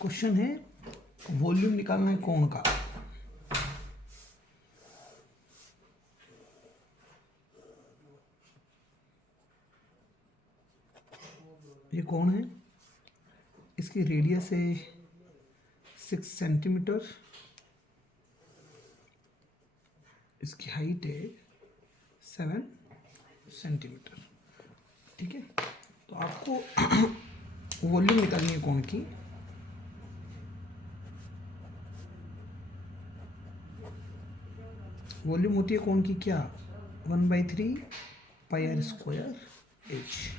Question है volume निकालना है कोण का। ये कोण है, इसकी रेडियस है 6 सेंटीमीटर, इसकी हाइट है 7 सेंटीमीटर। ठीक है, तो आपको वॉल्यूम निकालनी है कोण की। वॉल्यूम होती है कोण की क्या, 1/3 पाई आर स्क्वायर एच।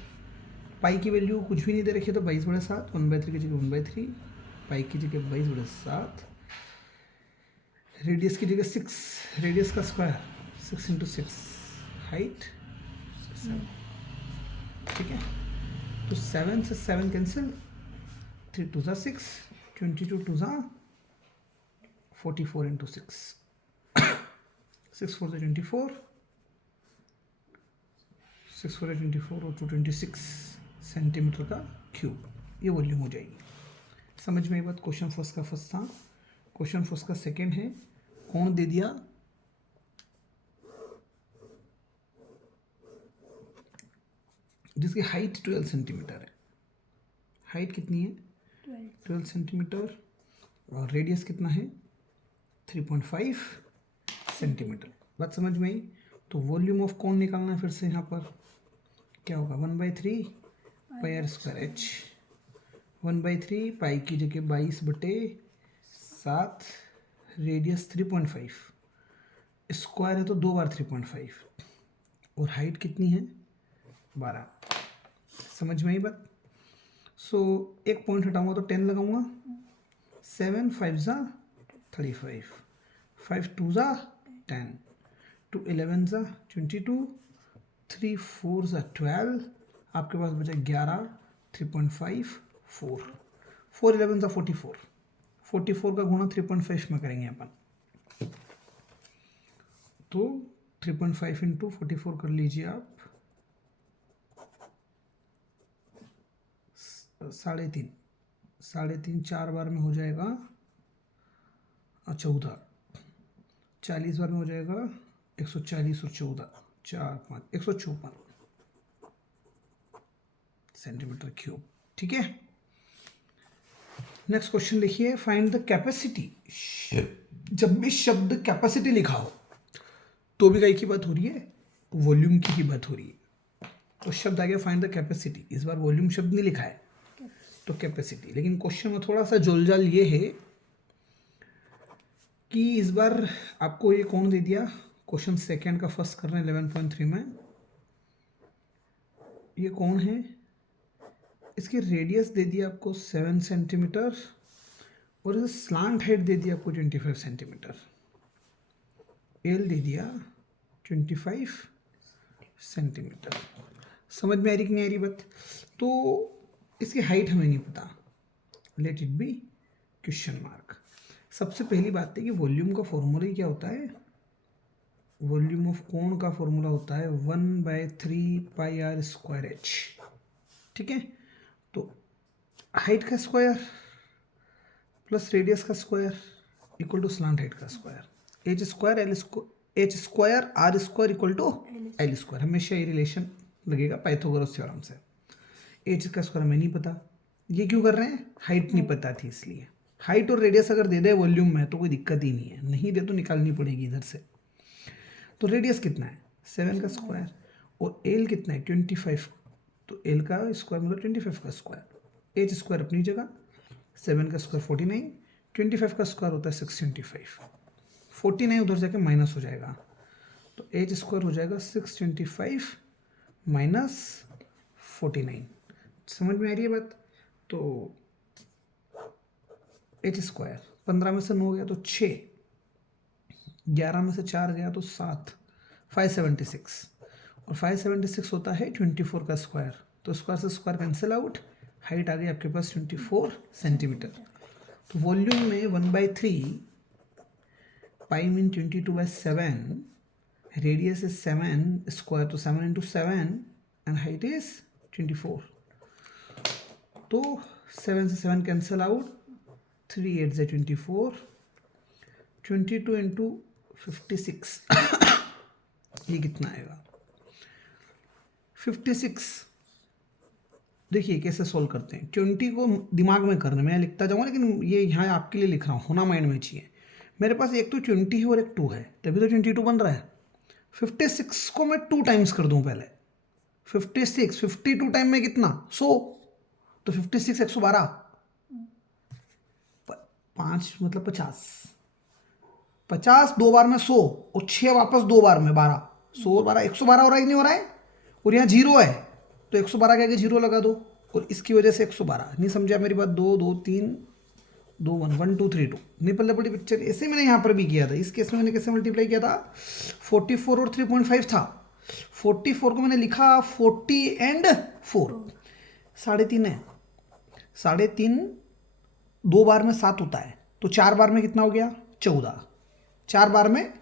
पाई की वैल्यू कुछ भी नहीं दे रखी है तो 22/7, 1/3 की जगह 1/3, पाई की जगह 22/7, रेडियस की जगह 6, रेडियस का स्क्वायर 6 × 6, हाइट 7। ठीक है, तो 7 से 7 कैंसिल, 3 2 6, 22 2 44 × 6, 6 4 24, 6 4 24 और 226 सेंटीमीटर का क्यूब, ये वॉल्यूम हो जाएगी। समझ में ये बात। क्वेश्चन फर्स्ट का फर्स्ट था। क्वेश्चन फर्स्ट का सेकंड है, कोण दे दिया, जिसकी हाइट 12 सेंटीमीटर है। हाइट कितनी है, 12 सेंटीमीटर, और रेडियस कितना है 3.5 सेंटीमीटर। बात समझ में आई। तो वॉल्यूम ऑफ कोण निकालना है फिर से। यहाँ पर क्या होगा, 1/3 pi r square h, 1/3 pi की जगह 22/7, रेडियस 3.5, स्क्वायर है तो 2 बार 3.5, और हाइट कितनी है 12। समझ में आई बात। सो एक पॉइंट हटाऊंगा तो 10 लगाऊंगा, 7 5 35, 5 2 10, 2 11 22, 3 4 12, आपके पास बचा 11, 3.5 4, 4 11 44, 44 का गुणा 3.5 में करेंगे अपन, तो 3.5 × 44 कर लीजिए आप, 3.5, 3.5 4 बार में हो जाएगा 14, 40 बार में हो जाएगा 140 और 14, 4 5 154 सेंटीमीटर क्यूब। ठीक है, नेक्स्ट क्वेश्चन देखिए, फाइंड द कैपेसिटी। जब भी शब्द कैपेसिटी लिखा हो तो भी की बात हो रही है, वॉल्यूम की ही बात हो रही है। तो शब्द आ गया फाइंड द कैपेसिटी। इस बार वॉल्यूम शब्द नहीं लिखा है तो कैपेसिटी। लेकिन क्वेश्चन में थोड़ा सा जोलजाल ये है कि इस बार आपको ये कौन दे दिया, क्वेश्चन सेकंड का फर्स्ट कर रहे हैं 11.3 में। ये कौन है, इसकी रेडियस दे दिया आपको 7 सेंटीमीटर, और इसे स्लांट हाइट दे दिया आपको 25 सेंटीमीटर। एल दे दिया 25 सेंटीमीटर। समझ में आ रही कि नहीं आ रही बात। तो इसकी हाइट हमें नहीं पता, let it be question mark. सबसे पहली बात है कि वॉल्यूम का फॉर्मूला ही क्या होता है, वॉल्यूम ऑफ कोण का फॉर्मूला होता है 1/3 पाई आर स्क्वायर एच। ठीक है, तो हाइट का स्क्वायर प्लस रेडियस का square equal to slant height का square, h square r square equal to l square. हमेशा ये रिलेशन लगेगा पाइथागोरस थ्योरम से। एच का स्क्वायर हमें नहीं पता, ये क्यों कर रहे हैं, हाइट नहीं पता थी इसलिए। हाइट और रेडियस अगर दे दे वॉल्यूम में तो कोई दिक्कत ही नहीं है, नहीं दे तो निकालनी पड़ेगी इधर से। तो रेडियस कितना है 7 का स्क्वायर, और एल कितना है 25, तो एल का स्क्वायर मतलब 25 का स्क्वायर। एच स्क्वायर अपनी जगह, 7 का स्क्वायर 49, 25 का स्क्वायर होता है 625, 49 उधर जाके माइनस हो जाएगा, तो एच स्क्वायर हो जाएगा 625 माइनस 49। समझ में आ रही है बात। तो एच स्क्वायर 15 में से 9 गया तो 6, 11 में से 4 गया तो 7, 576, और 576 होता है 24 का स्क्वायर, तो स्क्वायर से स्क्वायर कैंसिल आउट, हाइट आ गई आपके पास 24 सेंटीमीटर। तो वॉल्यूम में 1/3 पाई मीन 22/7, रेडियस इज 7 स्क्वायर, तो 7 × 7 एंड हाइट इज 24। तो 7 से 7 कैंसिल आउट, 3 8 से 24, 22 इंटू 56 ये कितना आएगा 56। देखिए कैसे सोल्व करते हैं। 20 को दिमाग में करना, मैं लिखता जाऊँगा लेकिन ये यहाँ आपके लिए लिख रहा हूँ, होना माइंड में चाहिए। मेरे पास एक तो 20 है और एक 2 है, तभी तो 22 बन रहा है। 56 को मैं 2 टाइम्स कर दूँ पहले। 56 52 टाइम में कितना 100, तो 56 112, 5 मतलब 50, 50 2 बार में 100 और 6 वापस 2 बार में 12, 100 और 12 112 हो रहा है कि नहीं हो रहा है। और यहाँ 0 है तो 112 के आगे 0 लगा दो और इसकी वजह से 112। नहीं समझा मेरी बात? 2 2 3 2 1 1 2 3 2 नहीं पल्ले पड़ी पिक्चर। ऐसे मैंने यहाँ पर भी किया था। इस केस में मैंने कैसे मल्टीप्लाई किया था? 44 और 3.5 था। 44 को मैंने लिखा 40 एंड 4, 3.5 है। 3.5 2 बार में 7 होता है, तो 4 बार में कितना हो गया 14, 4 बार में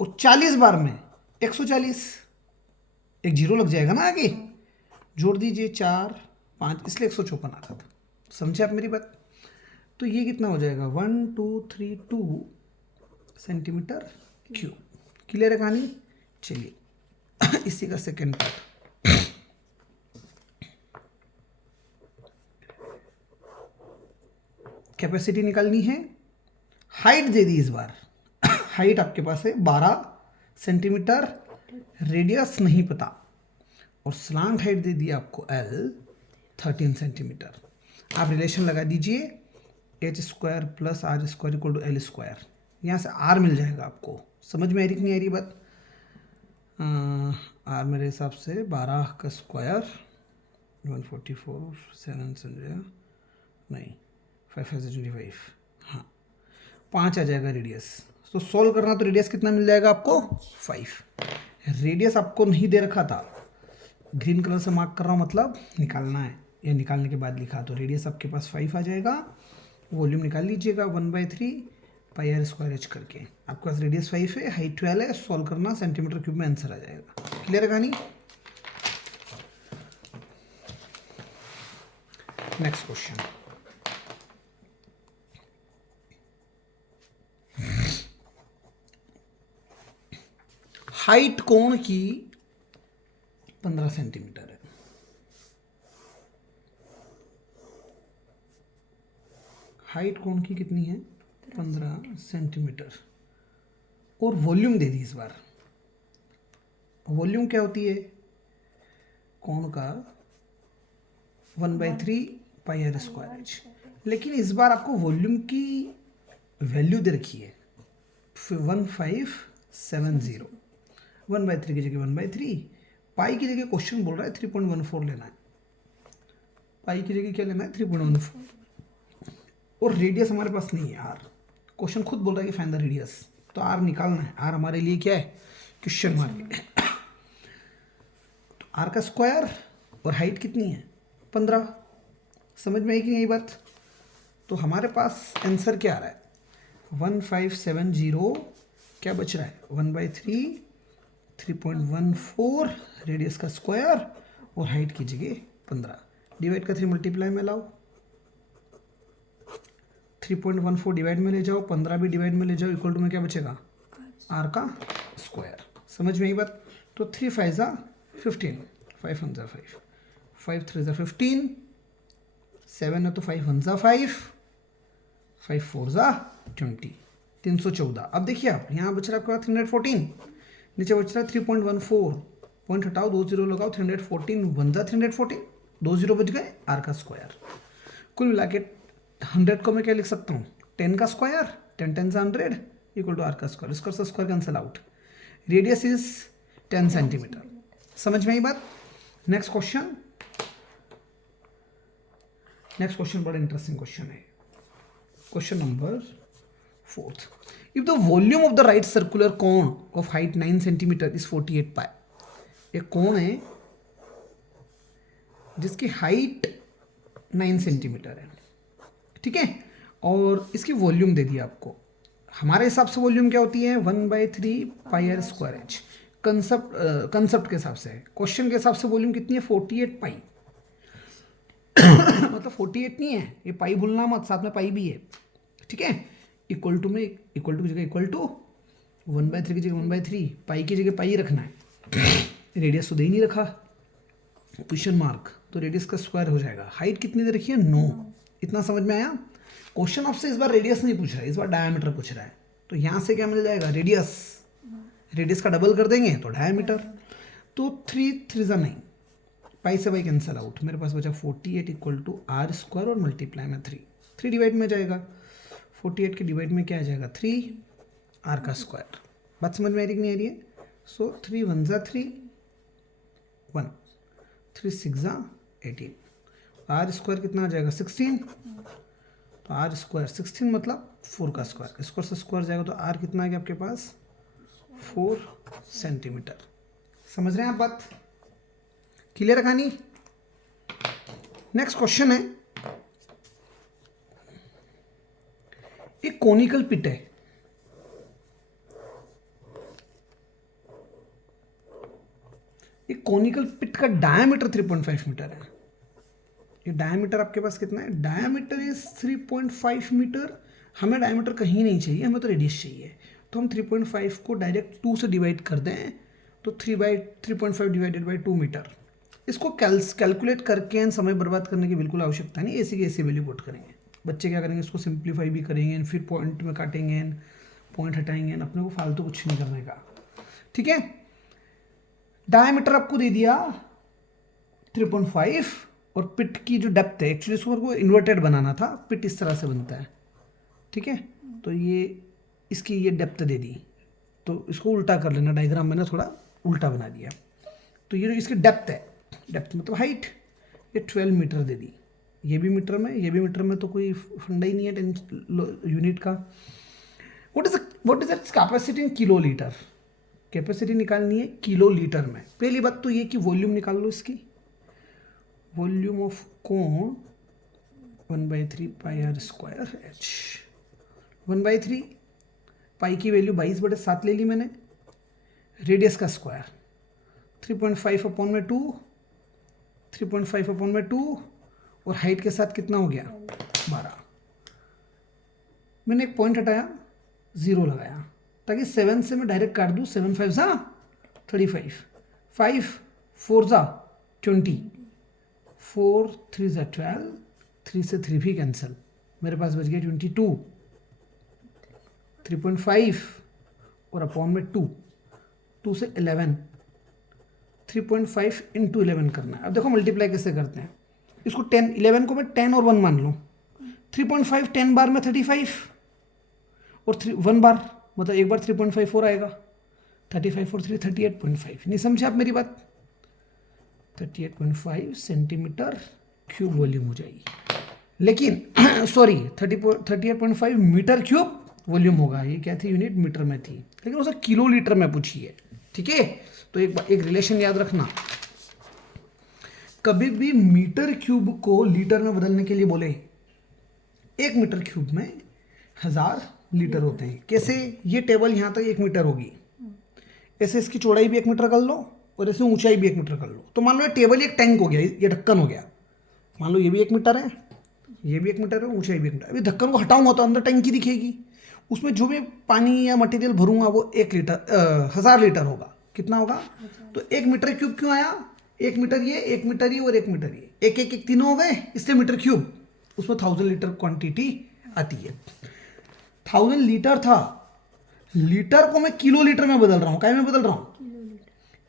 और 40 बार में 140। एक 0 लग जाएगा ना आगे, जोड़ दीजिए 4 5, इसलिए 154 आ रहा था। समझे आप मेरी बात? तो ये कितना हो जाएगा 1232 सेंटीमीटर क्यूब। क्लियर है कहानी? चलिए इसी का सेकेंड पार्ट। कैपेसिटी निकालनी है। हाइट दे दी इस बार। हाइट आपके पास है 12 सेंटीमीटर, रेडियस नहीं पता, और स्लांट हाइट दे दी आपको L 13 सेंटीमीटर। आप रिलेशन लगा दीजिए h² plus r² equal to L²। यहाँ से r मिल जाएगा आपको। समझ में आ रही कि नहीं आ रही बात? r मेरे हिसाब से 12 का स्क्वायर 144 7 समझे नहीं 5 5 25, हाँ 5 आ जाएगा रेडियस। तो सॉल्व करना तो रेडियस कितना मिल जाएगा आपको 5। रेडियस आपको नहीं दे रखा था, ग्रीन कलर से मार्क कर रहा हूँ, मतलब निकालना है। या निकालने के बाद लिखा तो रेडियस आपके पास 5 आ जाएगा। वॉल्यूम निकाल लीजिएगा 1/3 πr² h करके। आपके पास रेडियस 5 है, हाइट 12 है। सॉल्व करना, सेंटीमीटर क्यूब में आंसर आ जाएगा। क्लियर है कहानी? Next question. हाइट कोण की 15 सेंटीमीटर है। हाइट कोण की कितनी है 15 सेंटीमीटर, और वॉल्यूम दे दी इस बार। वॉल्यूम क्या होती है कोण का 1/3 πr²। लेकिन इस बार आपको वॉल्यूम की वैल्यू दे रखी है 1570। 1/3 की जगह 1/3, पाई की जगह क्वेश्चन बोल रहा है 3.14 लेना है। पाई की जगह क्या लेना है 3.14, और रेडियस हमारे पास नहीं है r। क्वेश्चन खुद बोल रहा है कि फाइंड द रेडियस, तो r निकालना है। r हमारे लिए क्या है क्वेश्चन मार्क। तो r का स्क्वायर और हाइट कितनी है 15। समझ में आई कि नहीं बात? तो हमारे पास आंसर क्या आ रहा है 1570। क्या बच रहा है 1/3 3.14 रेडियस का स्क्वायर और हाइट की जगह 15। डिवाइड का 3 मल्टीप्लाई में लाओ, 3.14 डिवाइड में ले जाओ, 15 भी डिवाइड में ले जाओ, इक्वल टू में क्या बचेगा r का स्क्वायर। समझ में आई बात? तो 3 5 ज़ा 15, 5 1 ज़ा 5, 5 3 ज़ा 15, 7 है तो 5 1 ज़ा 5, 5 4 ज़ा 20, 314। अब देखिए आप यहाँ बच रहा है आपके पास 314, नीचे बच रहा है 3.14, पॉइंट हटाओ 2 0 लगाओ, 314 1 ज़ा 314, 2 0 बच गए, r का स्क्वायर। कुल मिला के 100 को मैं क्या लिख सकता हूँ 10 का स्क्वायर, 10 10 100 इक्वल टू r का स्क्वायर। इसका square cancel out. Radius is 10 centimetre. समझ में आई बात? Next question. नेक्स्ट क्वेश्चन बड़ा इंटरेस्टिंग क्वेश्चन है। Question number 4th। If the volume of the right circular cone of height 9 centimetre is 48 पाई। एक कोन है जिसकी हाइट 9 सेंटीमीटर है, ठीक है, और इसकी वॉल्यूम दे दी आपको। हमारे हिसाब से वॉल्यूम क्या होती है 1/3 πr² h। कंसेप्ट के हिसाब से, क्वेश्चन के हिसाब से वॉल्यूम कितनी है 48 पाई। मतलब 48 नहीं है, ये पाई भूलना मत, साथ में पाई भी है, ठीक है। इक्वल टू में इक्वल टू की जगह इक्वल टू, 1/3 की जगह 1/3, पाई की जगह पाई रखना है। रेडियस तो दे ही नहीं रखा, क्वेश्चन मार्क, तो रेडियस का स्क्वायर हो जाएगा। हाइट कितनी दे रखी है, 9। इतना समझ में आया। क्वेश्चन आपसे इस बार रेडियस नहीं पूछ रहा है, इस बार डायमीटर पूछ रहा है। तो यहाँ से क्या मिल जाएगा, रेडियस, रेडियस का डबल कर देंगे तो डायमीटर। तो 3 3 9, पाई से पाई कैंसल आउट, मेरे पास बचा 48 इक्वल टू आर स्क्वायर और मल्टीप्लाई में 3 डिवाइड में जाएगा, 48 के डिवाइड में क्या आ जाएगा 3 आर का स्क्वायर। बात समझ में आ रही कि नहीं आ रही है। सो 3 1 जा 3 1, 3 6 जा 18, आर स्क्वायर कितना आ जाएगा 16। तो आर स्क्वायर 16 मतलब 4 का स्क्वायर, स्क्वायर से स्क्वायर जाएगा तो आर कितना आ गया आपके पास 4 सेंटीमीटर। समझ रहे हैं आप बात, क्लियर है कहानी। नेक्स्ट क्वेश्चन है, एक कोनिकल पिट है, एक कोनिकल पिट का डायमीटर 3.5 मीटर है। ये डायमीटर आपके पास कितना है, डायमीटर इज 3.5 मीटर। हमें डायमीटर कहीं नहीं चाहिए, हमें तो रेडियस चाहिए। तो हम 3.5 को डायरेक्ट 2 से डिवाइड कर दें, तो 3/3.5 डिवाइडेड बाई 2 मीटर। इसको कैलकुलेट करके एंड समय बर्बाद करने की बिल्कुल आवश्यकता नहीं, ऐसी की ऐसी वैल्यू पुट करेंगे। बच्चे क्या करेंगे, इसको सिंप्लीफाई भी करेंगे, फिर पॉइंट में काटेंगे, पॉइंट हटाएंगे, अपने को फालतू कुछ नहीं करने का, ठीक है। डायमीटर आपको दे दिया 3.5, और पिट की जो डेप्थ है, एक्चुअली इसको इन्वर्टेड बनाना था, पिट इस तरह से बनता है, ठीक है। तो ये इसकी ये डेप्थ दे दी, तो इसको उल्टा कर लेना, डायग्राम मैंने थोड़ा उल्टा बना दिया। तो ये जो इसकी डेप्थ है, डेप्थ मतलब हाइट, ये 12 मीटर दे दी। ये भी मीटर में, ये भी मीटर में, तो कोई फंडा ही नहीं है यूनिट का। What is its capacity in kilo litre, capacity निकालनी है किलो लीटर में। पहली बात तो ये कि वॉल्यूम निकाल लो इसकी, volume of cone 1/3 pi r square h. 1/3 pi की वैल्यू 22/7 ले ली मैंने, रेडियस का स्क्वायर 3.5 अपॉन में 2, 3.5 अपॉन में 2, और हाइट के साथ कितना हो गया 12। मैंने एक पॉइंट हटाया, 0 लगाया, ताकि 7 से मैं डायरेक्ट काट दूँ। 7 5 जा 35, 5 4 जा 20, 4 3 जा 12, 3 से 3 भी कैंसिल, मेरे पास बच गया 22। 3.5 और अपॉन में 2, 2 से 11, 3.5 इंटू 11 करना है। अब देखो मल्टीप्लाई कैसे करते हैं, इसको 10 11 को मैं 10 और 1 मान लूँ। 3.5 10 बार में 35, और 1 बार मतलब एक बार 3.5 और आएगा, 35 और 3 38.5। नहीं समझे आप मेरी बात, 38.5 सेंटीमीटर क्यूब वॉल्यूम हो जाएगी। लेकिन सॉरी 38.5 मीटर क्यूब वॉल्यूम होगा। ये क्या थी, यूनिट मीटर में थी, लेकिन उसे किलो लीटर में पूछी है, ठीक है। तो एक रिलेशन याद रखना, कभी भी मीटर क्यूब को लीटर में बदलने के लिए बोले, 1 मीटर क्यूब में 1000 लीटर होते हैं। कैसे, ये टेबल यहाँ तक 1 मीटर होगी, ऐसे इसकी चौड़ाई भी 1 मीटर कर लो, और ऐसे ऊंचाई भी 1 मीटर कर लो। तो मान लो ये टेबल एक टैंक हो गया, ये ढक्कन हो गया, मान लो ये भी 1 मीटर है, ये भी 1 मीटर है, ऊंचाई भी 1 मीटर। अभी ढक्कन को हटाऊंगा तो अंदर टैंकी दिखेगी, उसमें जो भी पानी या मटेरियल भरूंगा वो 1 लीटर 1000 लीटर होगा। कितना होगा, तो 1 मीटर क्यूब क्यों आया, 1 मीटर ये, 1 मीटर ये, और 1 मीटर ये, एक एक एक तीनों हो गए, इसलिए मीटर क्यूब। उसमें 1000 लीटर क्वांटिटी आती है। 1000 लीटर था, लीटर को मैं किलो लीटर में बदल रहा हूँ। क्या में बदल रहा हूँ,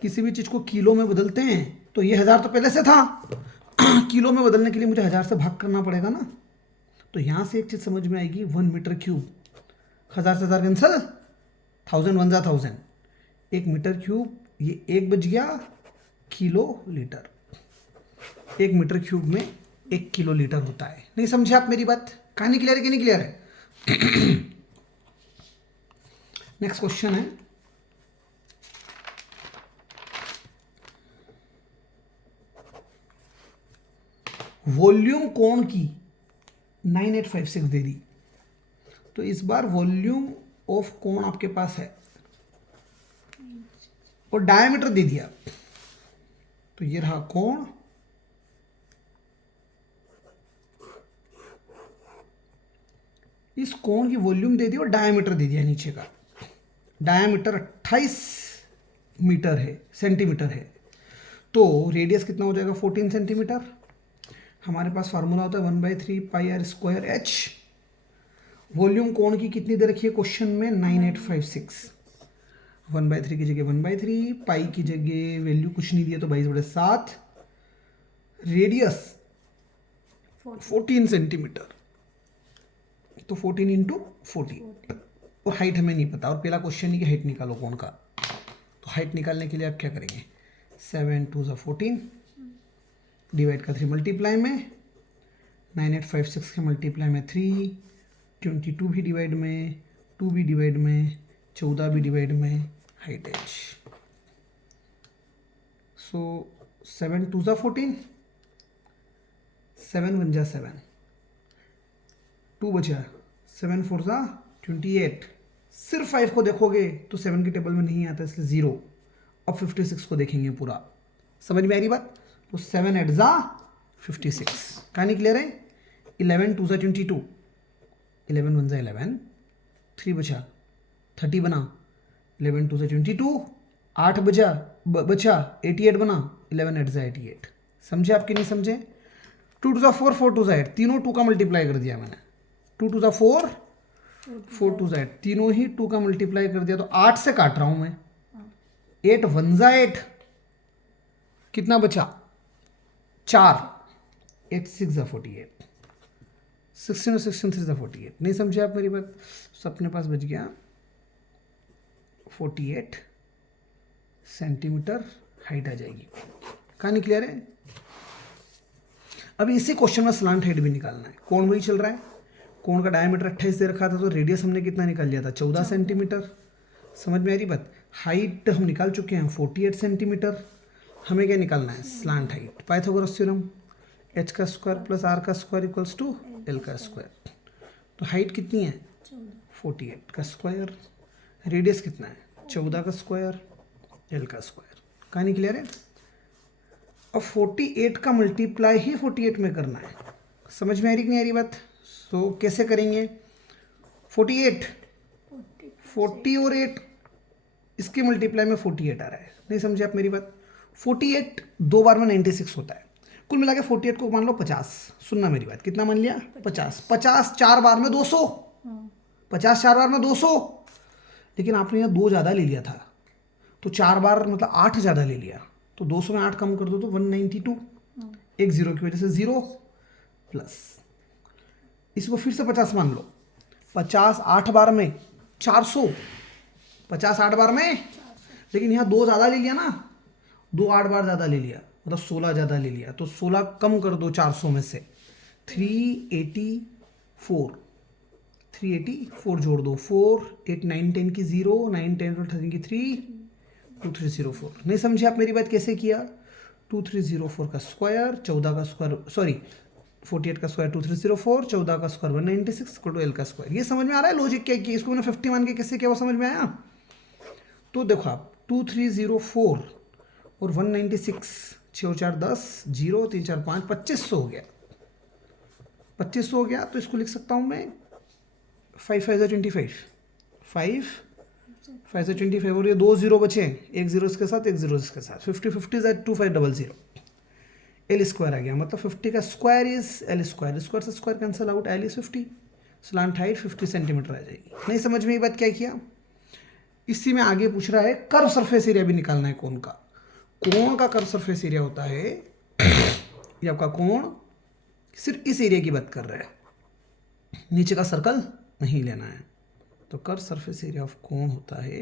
किसी भी चीज को किलो में बदलते हैं तो ये 1000 तो पहले से था, किलो में बदलने के लिए मुझे 1000 से भाग करना पड़ेगा ना। तो यहां से एक चीज समझ में आएगी, 1 मीटर क्यूब, 1000 से 1000 कैंसल, 1000 1 जा 1000, 1 मीटर क्यूब, ये 1 बच गया किलो लीटर। 1 मीटर क्यूब में 1 किलो लीटर होता है। नहीं समझे आप मेरी बात, कहानी क्लियर है कि नहीं क्लियर है। नेक्स्ट क्वेश्चन है, वॉल्यूम कोण की 9856 दे दी। तो इस बार वॉल्यूम ऑफ कोण आपके पास है और डायमीटर दे दिया। तो ये रहा कोण, इस कोण की वॉल्यूम दे दी और डायमीटर दे दिया नीचे का। डायमीटर 28 मीटर है, सेंटीमीटर है, तो रेडियस कितना हो जाएगा 14 सेंटीमीटर। हमारे पास फार्मूला होता है 1/3 pi r square H. Volume कोण की कितनी दे रखी है क्वेश्चन में 9856। 1/3 की जगह 1/3, पाई की जगह वैल्यू कुछ नहीं दिया तो 22/7, रेडियस 14 सेंटीमीटर, तो 14 इंटू 14। और हाइट हमें नहीं पता, और पहला क्वेश्चन ही कि हाइट निकालो कोण का। तो हाइट निकालने के लिए आप क्या करेंगे, 7 2 ज़ा 14, डिवाइड का 3 मल्टीप्लाई में, 9856 के मल्टीप्लाई में 3, 22 भी डिवाइड में, 2 भी डिवाइड में, 14 भी डिवाइड में, हाइट एच। सो 7 2 ज़ा 14, 7 1 जा 7, 2 बचा, 7 4 ज़ा 28। सिर्फ 5 को देखोगे तो 7 की टेबल में नहीं आता, इसलिए 0। अब 56 को देखेंगे पूरा, समझ में आ रही बात। तो 7 8 ज़ा 56, कहानी क्लियर है। 11 2 ज़ा 22, 11 1 ज़ा 11, 3 बचा, 30 बना, 11 2 ज़ा 22, 8 बचा 88 बना, 11 8 ज़ा 88। समझे आपके नहीं समझे। 2 2 ज़ा 4, 4 2 ज़ा 8, तीनों 2 का मल्टीप्लाई कर दिया मैंने। 2 2 ज़ा 4, 4 2 ज़ा 8, तीनों ही 2 का मल्टीप्लाई कर दिया, तो 8 से काट रहा हूं मैं। 8 1 ज़ा 8, कितना बचा 4, 8 6 ज़ा 48, 16 और 16 3 ज़ा 48। नहीं समझे आप मेरी बात। तो अपने पास बच गया 48 सेंटीमीटर हाइट आ जाएगी। कहानी क्लियर है। अभी इसी क्वेश्चन में स्लांट हाइट भी निकालना है। कोण वही चल रहा है, कोण का डायमीटर 28 दे रखा था, तो रेडियस हमने कितना निकाल लिया था 14 सेंटीमीटर। समझ में आ रही बात। हाइट हम निकाल चुके हैं 48 सेंटीमीटर। हमें क्या निकालना है, slant height. Pythagoras theorem, H का स्क्वायर प्लस आर का स्क्वायर इक्वल्स टू एल का स्क्वायर। तो हाइट कितनी है 48 का स्क्वायर, रेडियस कितना है 14 का स्क्वायर, एल का स्क्वायर। कहानी क्लियर है। अब 48 का मल्टीप्लाई ही 48 में करना है। समझ में आ रही कि नहीं आ रही बात। तो कैसे करेंगे, 48 40 और 8, इसके मल्टीप्लाई में 48 आ रहा है। नहीं समझे आप मेरी बात। 48 2 बार में 96 होता है। कुल मिला के 48 को मान लो 50। सुनना मेरी बात, कितना मान लिया 50। 50 4 बार में 200, 50 4 बार में 200। लेकिन आपने यहाँ 2 ज़्यादा ले लिया था, तो 4 बार मतलब 8 ज़्यादा ले लिया, तो 200 में 8 कम कर दो तो 192। एक जीरो की वजह से 0 प्लस, इसको फिर से 50 मान लो। 50 8 बार में 400, 50 8 बार में, लेकिन यहाँ 2 ज़्यादा ले लिया ना, 2 8 बार ज़्यादा ले लिया, मतलब 16 ज़्यादा ले लिया, तो 16 कम कर दो 400 में से, 384, 384 जोड़ दो, 4 8 9 10 की 0, 9 10 13 की 3, 2304। नहीं समझे आप मेरी बात कैसे किया। 2304 का स्क्वायर, 14 का स्क्वायर, सॉरी 48 का स्क्वायर 2304, 14 का स्क्वायर 196 इक्वल टू एल का स्क्वायर। ये समझ में आ रहा है लॉजिक क्या किया, इसको मैंने 50 मान के कैसे किया वो समझ में आया। तो देखो आप 2304 और 196, 6 और 4 10, 0 3 4 5, 2500 हो गया। 2500 हो गया, तो इसको लिख सकता हूँ मैं 5 5 25, 5 5 से 25, और ये 2 0 बचे, एक 0 इसके साथ, एक 0 इसके साथ, 50 50 दैट 2500, एल स्क्वायर आ गया। मतलब 50 का square is l square, square से square cancel out, l is 50, slant height 50 centimetre आ जाएगी। नहीं समझ में ये बात क्या किया। इसी में आगे पूछ रहा है कर्व सरफेस एरिया भी निकालना है कोण का। कोण का कर्व सरफेस एरिया होता है, ये आपका कोण सिर्फ इस एरिया की बात कर रहा है, नीचे का सर्कल नहीं लेना है। तो कर्व सरफेस एरिया ऑफ कोण होता है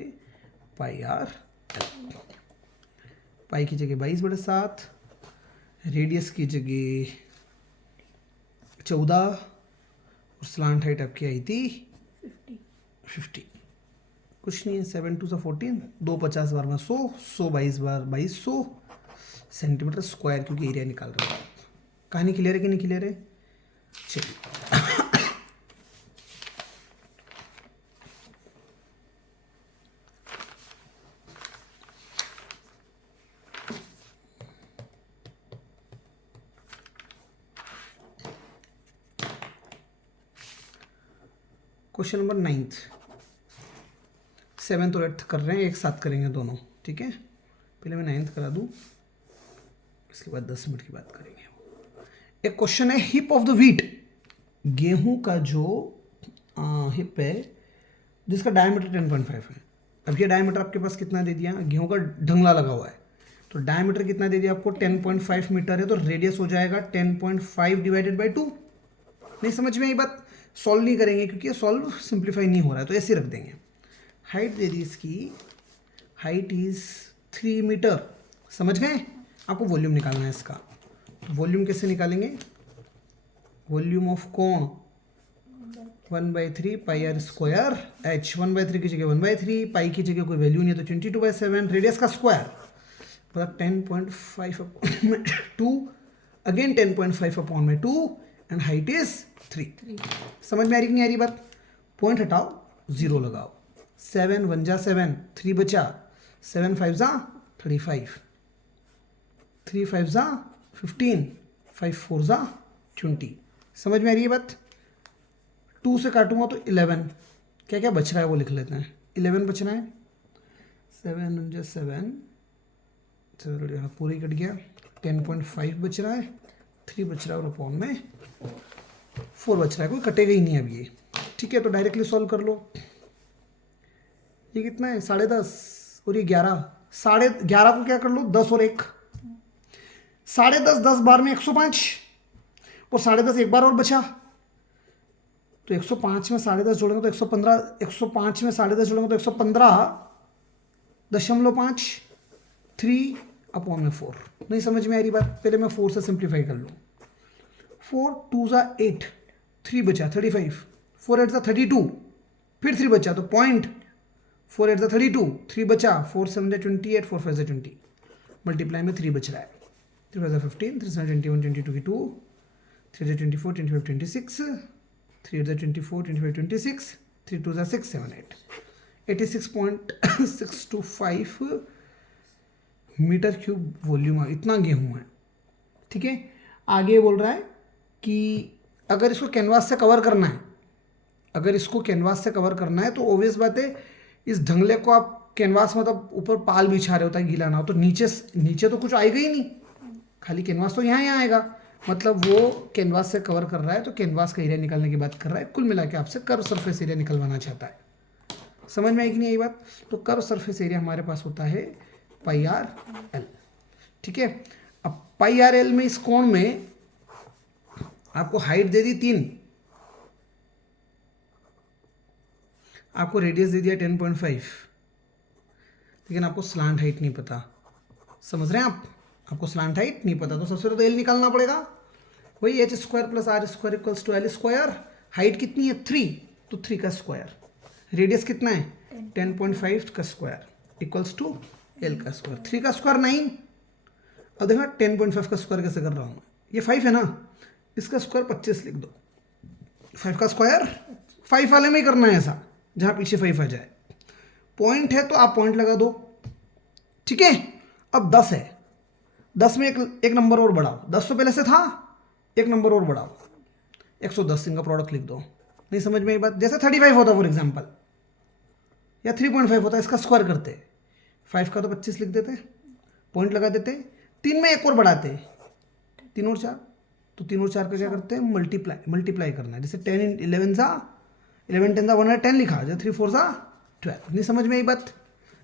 पाई आर एल। पाई की जगह 22/7, रेडियस की जगह 14, और स्लांट हाइट आपकी आई थी 50। कुछ नहीं है, 7 2 ज़ा 14, 2 50 बार में 100, 100 22 बार 2200 सेंटीमीटर स्क्वायर, क्योंकि एरिया निकाल रहे हैं। कहानी क्लियर है कि नहीं क्लियर है। चलिए क्वेश्चन नंबर 9th, 7th और 8th कर रहे हैं, एक साथ करेंगे दोनों, ठीक है। पहले मैं 9th करा दूँ, इसके बाद 10 मिनट की बात करेंगे। एक क्वेश्चन है, हिप ऑफ द व्हीट, गेहूं का जो हिप है जिसका डायमीटर 10.5 है। अब ये डायमीटर आपके पास कितना दे दिया, गेहूं का ढंगला लगा हुआ है, तो डायमीटर कितना दे दिया आपको, 10.5 मीटर है, तो रेडियस हो जाएगा 10.5 डिवाइडेड बाई 2। नहीं समझ में आई बात? सॉल्व नहीं करेंगे क्योंकि ये सॉल्व सिंप्लीफाई नहीं हो रहा है, तो ऐसे रख देंगे। हाइट दे दी इसकी, हाइट इज 3 मीटर, समझ गए। आपको वॉल्यूम निकालना है इसका, वॉल्यूम कैसे निकालेंगे, वॉल्यूम ऑफ कोण 1/3 पाई आर स्क्वायर एच, 1/3 की जगह 1/3, पाई की जगह कोई वैल्यू नहीं है तो 22/7, रेडियस का स्क्वायर मतलब 10.5 अपॉन 2, अगेन 10.5 अपॉन में 2 एंड हाइट इज 3। समझ में आ रही कि नहीं आ रही बात? पॉइंट हटाओ, 0 लगाओ, 7 1 जा 7, 3 बचा, 7 5 जा 35, 3 5 जा 15, 5 4 जा 20। समझ में आ रही है बात? 2 से काटूंगा तो 11, क्या क्या बच रहा है वो लिख लेते हैं। 11 बचना है, 7 1 जा 7, चलो यहाँ पूरा ही कट गया, 10.5 बच रहा है, 3 बच रहा है और अपॉन में 4 बच रहा है, कोई कटेगा ही नहीं अब ये, ठीक है। तो डायरेक्टली सॉल्व कर लो। ये कितना है, 10.5 और ये 11, 11.5 को क्या कर लो, 10 और 1, 10.5, 10 बार में 105, और 10.5 एक बार और बचा, तो 105 में 10.5 जोड़ेंगे तो 115, 105 में 10.5 जोड़ेंगे तो 115.5, 3 अपॉन में 4। नहीं समझ में आ रही बात? पहले मैं 4 से सिंप्लीफाई कर लूँ, 4 2 जा 8, 3 बचा 35, 4 8 जा 32, फिर 3 बचा तो पॉइंट, 4 8 जा 32, 3 बचा, 4 7 जा 28, 4 5 जा 20, मल्टीप्लाई में 3 बच रहा है, 3 5 जा 15, 3 7 21, 22 की 2, 3 जा 24, 25 26, 3 8 जा 24, 25 26, 3 2 जा 6 7 8, 86.625 मीटर क्यूब वॉल्यूम, इतना गेहूं है, ठीक है। आगे बोल रहा है कि अगर इसको कैनवास से कवर करना है, अगर इसको कैनवास से कवर करना है तो ऑब्वियस बात है, इस ढंगले को आप कैनवास मतलब ऊपर पाल बिछा रहे होता है गीला ना हो, तो नीचे तो कुछ आएगा ही नहीं, खाली कैनवास तो यहाँ आएगा, मतलब वो कैनवास से कवर कर रहा है, तो कैनवास का एरिया निकालने की बात कर रहा है। कुल मिला के आपसे कर्व सरफेस एरिया निकलवाना चाहता है। समझ में आई कि नहीं आई बात? तो कर्व सरफेस एरिया हमारे पास होता है पाई आर एल, ठीक है। अब पाई आर एल में इस कोण में आपको हाइट दे दी 3, आपको रेडियस दे दिया 10.5, लेकिन आपको स्लांट हाइट नहीं पता। समझ रहे हैं आप? आपको स्लांट हाइट नहीं पता, तो सबसे पहले तो एल निकालना पड़ेगा, वही h square plus r square equals to l square. Height कितनी है 3, तो 3 का स्क्वायर, रेडियस कितना है 10.5 का स्क्वायर इक्वल्स टू एल का स्क्वायर, 3 का स्क्वायर 9। अब देखना 10.5 का स्क्वायर कैसे कर रहा हूँ, ये 5 है ना, इसका स्क्वायर 25 लिख दो, 5 का स्क्वायर 5 वाले में ही करना है ऐसा, जहाँ पीछे 5 आ जाए। पॉइंट है तो आप पॉइंट लगा दो, ठीक है। अब 10 है, 10 में एक नंबर और बढ़ाओ, 10 तो पहले से था, एक नंबर और बढ़ाओ, 110 इनका प्रोडक्ट लिख दो। नहीं समझ में ये बात? जैसे 35 होता फॉर एग्जांपल, या 3.5 होता, इसका स्क्वायर करते, 5 का तो 25 लिख देते, पॉइंट लगा देते, 3 में एक और बढ़ाते, 3 और 4, तो 3 और 4 का क्या करते हैं, मल्टीप्लाई करना है। जैसे 10 11 जा 11 10 जा 110 लिखा, जैसे 3 4 जा 12। नहीं समझ में आई बात?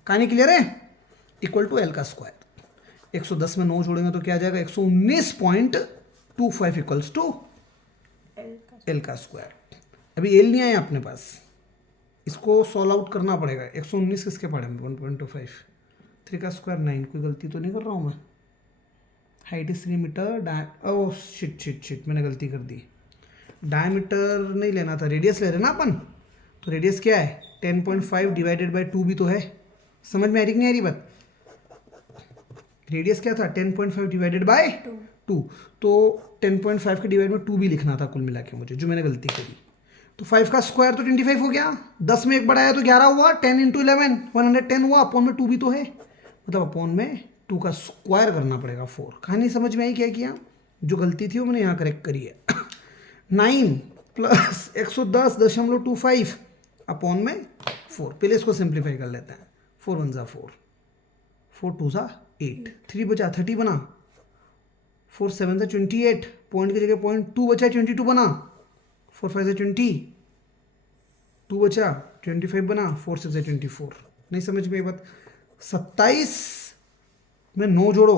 कहानी क्लियर है? इक्वल टू एल का स्क्वायर, 110 में 9 जोड़ेंगे तो क्या आ जाएगा 119.25 इक्वल्स टू एल का स्क्वायर। अभी एल नहीं आया अपने पास, इसको सॉल्व आउट करना पड़ेगा। 119 किसके पड़े में 1.25, 3 का स्क्वायर 9, कोई गलती तो नहीं कर रहा हूँ मैं? Height is 3 metre, oh shit मैंने गलती कर दी, डायमीटर नहीं लेना था, रेडियस ले रहे ना अपन, तो रेडियस क्या है 10.5 डिवाइडेड बाई 2 भी तो है। समझ में आ रही कि नहीं आ रही बात? रेडियस क्या था 10.5 डिवाइडेड बाय 2, तो 10.5 के डिवाइड में 2 भी लिखना था कुल मिला के मुझे, जो मैंने गलती करी। तो 5 का स्क्वायर तो 25 हो गया, 10 में एक बढ़ाया तो 11 हुआ, 10 इंटू 11 110 हुआ, अपॉन में 2 भी तो है, मतलब अपॉन में 2 का स्क्वायर करना पड़ेगा 4। कहानी समझ में आई क्या किया? जो गलती थी वो मैंने यहाँ करेक्ट करी है। 9 प्लस 110.25 अपॉन में 4। पहले इसको सिंप्लीफाई कर लेते हैं। 4 1 = 4, 4 2 = 8, 3 बचा 30 बना, 4 7 = 28, पॉइंट की जगह पॉइंट 2 बचा 22 बना, 4 5 = 20, 2 बचा 25 बना, 4 6 = 24। नहीं समझ में ये बात? 27 में 9 जोड़ो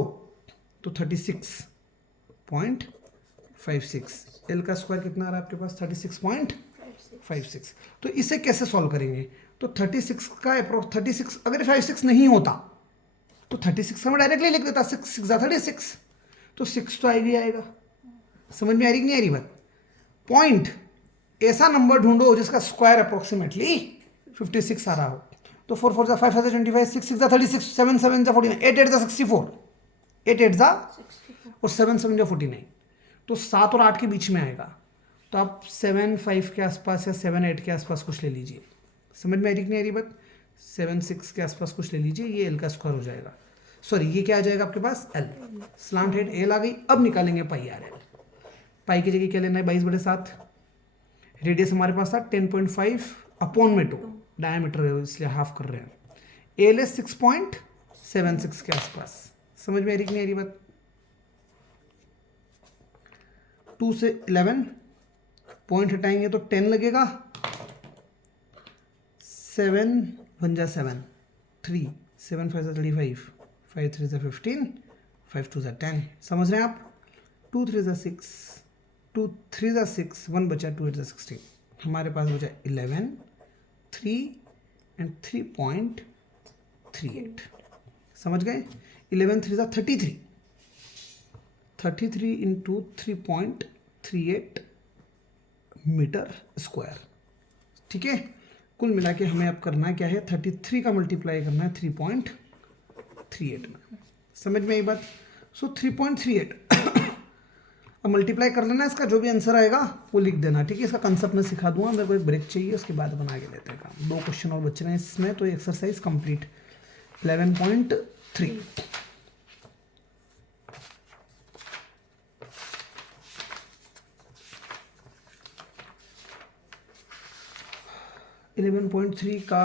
तो 36.56। एल का स्क्वायर कितना आ रहा है आपके पास? 36.56। तो इसे कैसे सॉल्व करेंगे? तो 36 का अप्रोक्स 36, अगर 56 नहीं होता तो 36 का मैं डायरेक्टली लिख देता, 6 6 = 36, तो 6 तो आएगा ही आएगा। समझ में आ रही कि नहीं आ रही बात? पॉइंट ऐसा नंबर ढूंढो जिसका स्क्वायर अप्रोक्सीमेटली 56 आ रहा हो। तो 4 4 = 5 5 = 25, 6 6 = 36, 7 7 = 49, 8 8 = 64, 8 8 = और 7 7 = 49। तो 7 और 8 के बीच में आएगा। तो आप 7 5 के आसपास या 7 8 के आसपास कुछ ले लीजिए। समझ में आ रही कि नहीं आ रही बात? 7 6 के आसपास कुछ ले लीजिए, ये एल का स्क्वायर हो जाएगा। सॉरी, ये क्या आ जाएगा आपके पास? एल। स्लांट हेड एल आ गई। अब निकालेंगे पाई आर एल। पाई की जगह क्या लेना है? 22/7। रेडियस हमारे पास था 10.5 अपॉन में 2, डायमीटर है इसलिए हाफ कर रहे हैं। एल है 6.76 के आसपास। समझ में आ रही कि नहीं आ रही बात? 2 से 11 पॉइंट हटाएंगे तो 10 लगेगा। 7 1 = 7, 3 7 5 = 35, 5 3 = 15, 5 2 = 10। समझ रहे हैं आप? 2 3 = 6, 2 3 = 6, 1 बचा, 2 8 = 16। हमारे पास बचा 11, 3 एंड 3.38। समझ गए? 11 3 = 33, 33 × 3.38 मीटर स्क्वायर। ठीक है, कुल मिला के हमें अब करना है क्या है? 33 का मल्टीप्लाई करना है 3.38 में। समझ में आई बात? सो 3.38 अब मल्टीप्लाई कर लेना, इसका जो भी आंसर आएगा वो लिख देना। ठीक है, इसका कंसेप्ट मैं सिखा दूंगा। मेरे को एक ब्रेक चाहिए, उसके बाद अपन आगे लेते हैं काम। 2 क्वेश्चन और बचे हैं इसमें, तो एक्सरसाइज कंप्लीट। 11.3 11.3 का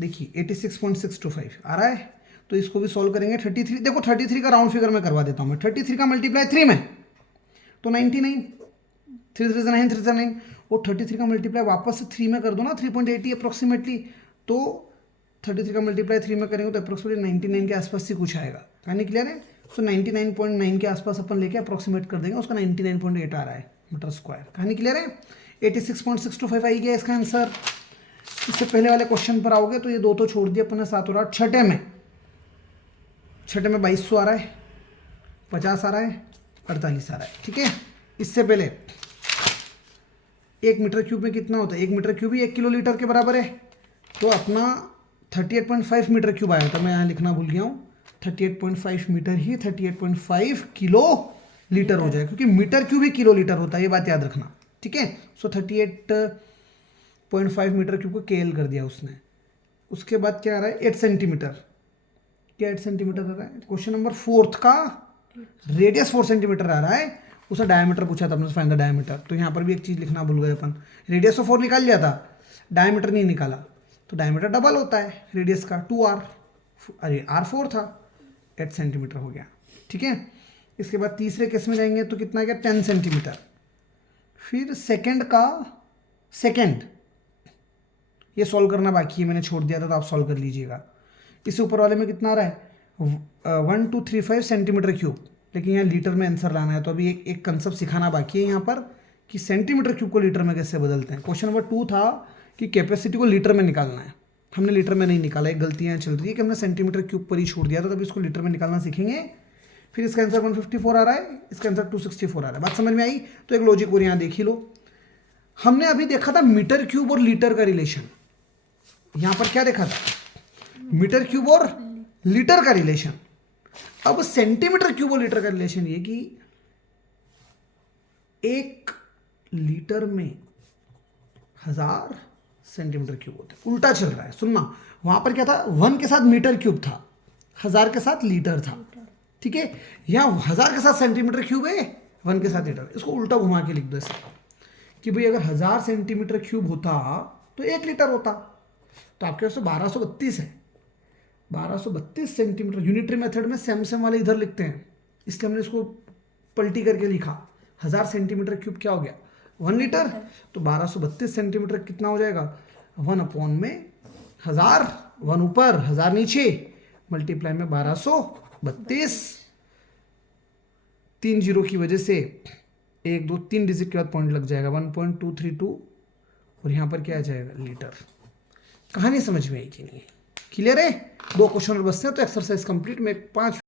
देखिए 86.625 आ रहा है, तो इसको भी सॉल्व करेंगे। 33, देखो 33 का राउंड फिगर में करवा देता हूँ मैं। 33 का मल्टीप्लाई 3 में तो 99, 3 3 9, 3 9, और 33 का मल्टीप्लाई वापस से 3 में कर दो ना, 3.80 अप्रोक्सीमेटली। तो 33 का मल्टीप्लाई 3 में करेंगे तो अप्रोक्सीमेटली 99 के आसपास से कुछ आएगा। कहानी क्लियर है? सो 99.9 के आसपास अपन लेके अप्रोक्सीमेट कर देंगे, उसका 99.8 आ रहा है मीटर स्क्वायर। कहानी क्लियर है? 86.625 आई गया इसका आंसर। इससे पहले वाले क्वेश्चन पर आओगे तो ये 2 तो छोड़ दिया अपन ने, 7 और 8। छठे में 2200 आ रहा है, 50 आ रहा है, 48 आ रहा है। ठीक है, इससे पहले 1 मीटर क्यूब में कितना होता है? 1 मीटर क्यूब ही 1 किलो लीटर के बराबर है। तो अपना 38.5 मीटर क्यूब आया था, मैं यहाँ लिखना भूल गया हूँ। 38.5 मीटर ही 38.5 किलो लीटर हो जाएगा, क्योंकि मीटर क्यूब ही किलो लीटर होता है, ये बात याद रखना। ठीक है, सो 38.5 मीटर क्यूब को केएल कर दिया उसने। उसके बाद क्या आ रहा है? 8 सेंटीमीटर। क्या 8 सेंटीमीटर आ रहा है? क्वेश्चन नंबर 4 का रेडियस 4 सेंटीमीटर आ रहा है, उसका डायमीटर पूछा था अपने से, फाइंड द डायमीटर। तो यहाँ पर भी एक चीज़ लिखना भूल गए अपन, रेडियस तो 4 निकाल लिया था, डायमीटर नहीं निकाला। तो डायमीटर डबल होता है रेडियस का, 2r, अरे r 4 था, 8 सेंटीमीटर हो गया। ठीक है, इसके बाद तीसरे केस में जाएंगे तो कितना गया? 10 सेंटीमीटर। फिर सेकेंड का सेकेंड, ये सॉल्व करना बाकी है, मैंने छोड़ दिया था तो आप सॉल्व कर लीजिएगा। इससे ऊपर वाले में कितना आ रहा है? 1235 सेंटीमीटर क्यूब, लेकिन यहाँ लीटर में आंसर लाना है। तो अभी एक कंसेप्ट सिखाना बाकी है यहाँ पर कि सेंटीमीटर क्यूब को लीटर में कैसे बदलते हैं। क्वेश्चन नंबर 2 था कि कैपेसिटी को लीटर में निकालना है, हमने लीटर में नहीं निकाला। एक गलतियाँ चल रही है कि हमने सेंटीमीटर क्यूब पर ही छोड़ दिया था, तभी इसको लीटर में निकालना सीखेंगे। फिर इसका आंसर 154 आ रहा है, इसका आंसर 264 आ रहा है। बात समझ में आई? तो एक लॉजिक और यहाँ देख ही लो। हमने अभी देखा था मीटर क्यूब और लीटर का रिलेशन, यहाँ पर क्या देखा था? मीटर क्यूब और लीटर का रिलेशन। अब सेंटीमीटर क्यूब और लीटर का रिलेशन ये कि 1 लीटर में 1000 सेंटीमीटर क्यूब होते हैं। उल्टा चल रहा है, सुनना। वहां पर क्या था? 1 के साथ मीटर क्यूब था, 1000 के साथ लीटर था। ठीक है, यहाँ 1000 के साथ सेंटीमीटर क्यूब है, 1 के साथ लीटर। इसको उल्टा घुमा के लिख दो ऐसे कि भाई अगर 1000 सेंटीमीटर क्यूब होता तो 1 लीटर होता। तो आपके पास 1232 है, 1232 सेंटीमीटर। यूनिटरी मेथड में सैमसंग वाले इधर लिखते हैं, इसलिए हमने इसको पलटी करके लिखा। 1000 सेंटीमीटर क्यूब क्या हो गया 1 लीटर। तो 1232 सेंटीमीटर कितना हो जाएगा 1 में 1000, 1 ऊपर 1000 नीचे, मल्टीप्लाई में 1232। 3 जीरो की वजह से 1 2 3 डिजिट के बाद पॉइंट लग जाएगा 1.232 और यहाँ पर क्या आ जाएगा लीटर। कहानी समझ में आई कि नहीं? क्लियर है? 2 क्वेश्चन और बचते हैं तो एक्सरसाइज कंप्लीट में 5